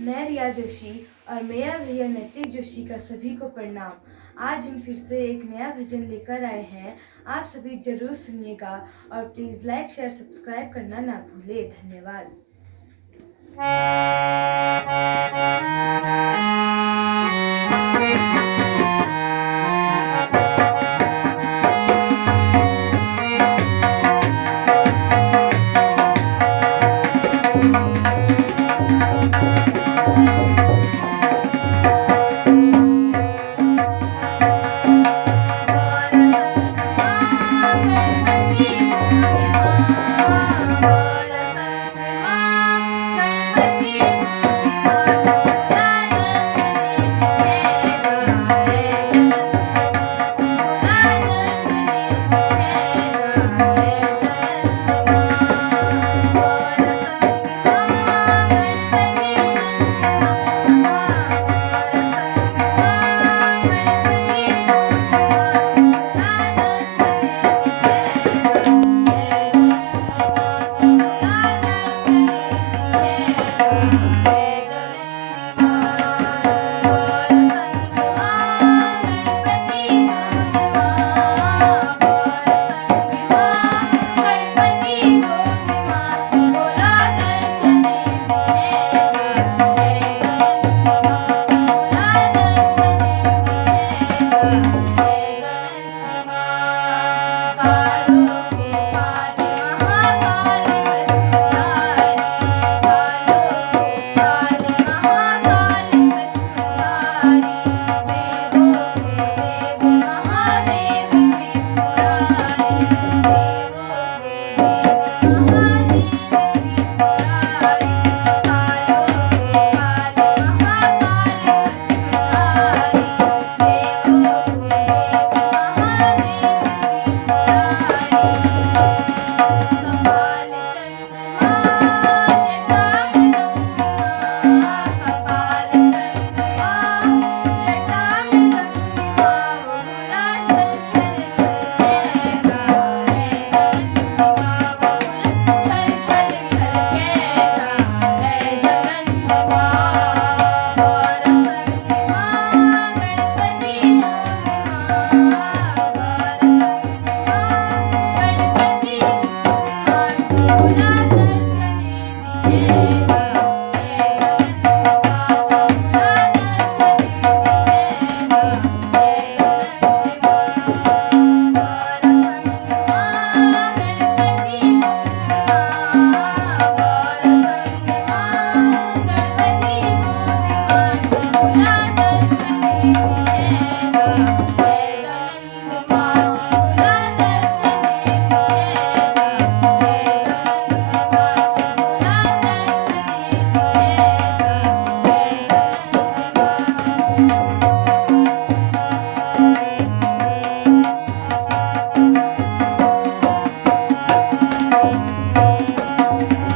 मैं रिया जोशी और मेरा भैया नैतिक जोशी का सभी को प्रणाम। आज हम फिर से एक नया भजन लेकर आए हैं। आप सभी जरूर सुनिएगा और प्लीज लाइक शेयर सब्सक्राइब करना ना भूले। धन्यवाद।